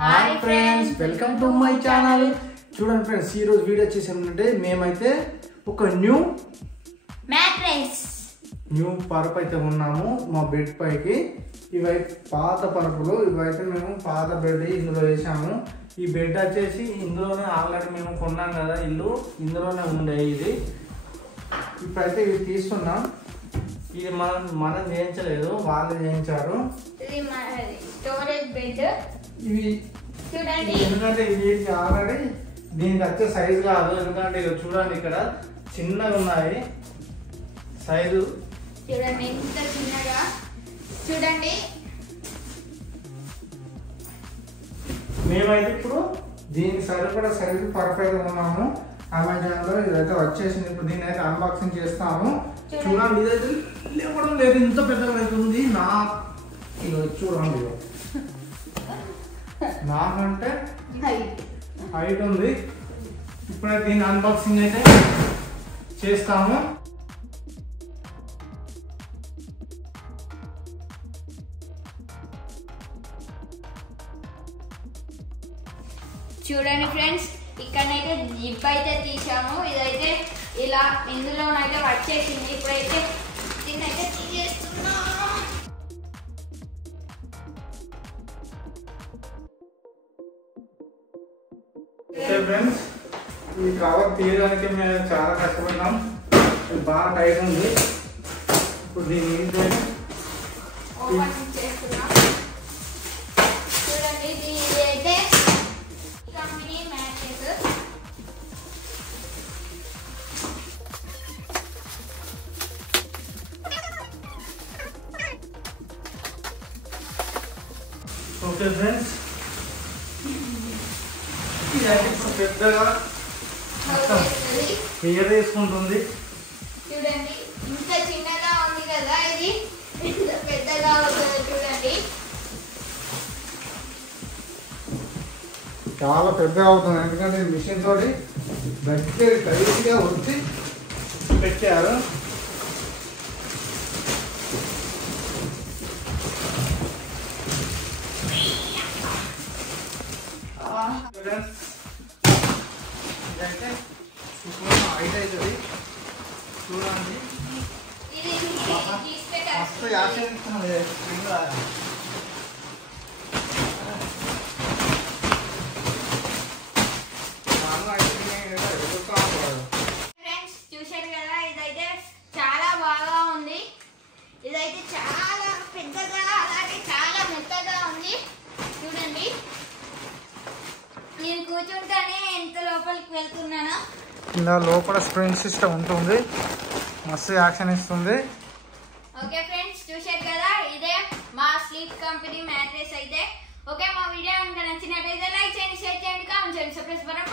Hi friends, welcome to my channel. చూడండి friends, ఈ రోజు వీడియో చేసామంటే మేమైతే ఒక న్యూ పరుపు అయితే ఉన్నాము మా బెడ్ పైకి. ఇవైతే పాత పరుపులు, ఇవైతే మేము పాత బెడ్ ఇందులో వేసాము. ఈ బెడ్ వచ్చేసి ఇందులోనే ఆల్రెడీ మేము కొన్నాం కదా, ఇల్లు ఇందులోనే ఉండే. ఇది ఇప్పుడైతే ఇవి తీస్తున్నాం. ఇది మనం చేయించలేదు, వాళ్ళు చేయించారు. స్టోరేజ్ బెడ్ ఇవి చూడండి, ఎందుకంటే ఇది ఆల్రెడీ దీనికి వచ్చే సైజు కాదు. ఎందుకంటే ఇక చూడండి, ఇక్కడ చిన్నగా ఉన్నాయి సైజు. చూడండి ఎంత చిన్నగా. చూడండి, మేమైతే ఇప్పుడు దీనికి సరిపడా సైజు పర్ఫెక్ట్ ఉన్నాము. అమెజాన్ లో ఇదైతే వచ్చేసింది. ఇప్పుడు దీన్ని అయితే అన్బాక్సింగ్ చేస్తాము. చూడండి, ఇదైతే లేవడం లేదు, ఇంత పెద్దగా అవుతుంది. చూడండి, నాకంటే హైట్ ఉంది. ఇప్పుడైతే దీన్ని అన్బాక్సింగ్ అయితే చేస్తాము. చూడండి ఫ్రెండ్స్, ఇక్కడనైతే జిప్ అయితే తీసాము. ఇదైతే ఇలా ఇందులోనైతే వచ్చేసింది. ఇప్పుడైతే దీన్నైతే తీసేస్తున్నాం. ఓకే ఫ్రెండ్స్, ఈ కవర్ తీయడానికి మేము చాలా కష్టపడినాం. ఇది బాగా టైట్ ఉంది. ఇప్పుడు దీన్ని ఓపెన్ చేస్తున్నాం. చూడండి, ఇది అయితే కంపెనీ మ్యాట్రెస్. ఓకే ఫ్రెండ్స్, ఇదైతే ఇప్పుడు పెద్దగా క్లియర్ చేసుకుంటుంది. చూడండి, ఇంత చిన్నగా ఉంది కదా, ఇది ఇంత పెద్దగా అవుతుంది. చూడండి, చాలా పెద్దగా అవుతుంది. ఎందుకంటే మిషన్ తోటి గట్టిగా టైట్గా వచ్చి పెట్టారు. ఇదైతే హైట్ అవుతుంది. చూడండి, ఇది మస్తు యాక్షన్. ఫ్రెండ్స్ చూశారు కదా, ఇదైతే చాలా బాగా ఉంది. ఇదైతే చాలా పెద్దగా, అలాగే చాలా మెత్తగా ఉంది. చూడండి, నేను కూర్చుంటానే ఎంత లోపలికి వెళ్తున్నానో. కింద లోపల స్ప్రింగ్ సిస్టమ్ ఉంటుంది, మస్తు యాక్షన్ ఇస్తుంది. ఓకే ఫ్రెండ్స్, చూశారు కదా, ఇదే మా స్లీప్ కంపెనీ మ్యాట్రెస్ అయితే. ఓకే, మా వీడియో కనుక నచ్చినట్లయితే లైక్ చేయండి, షేర్ చేయండి, కామెంట్ చేయండి, సబ్స్క్రైబ్ బటన్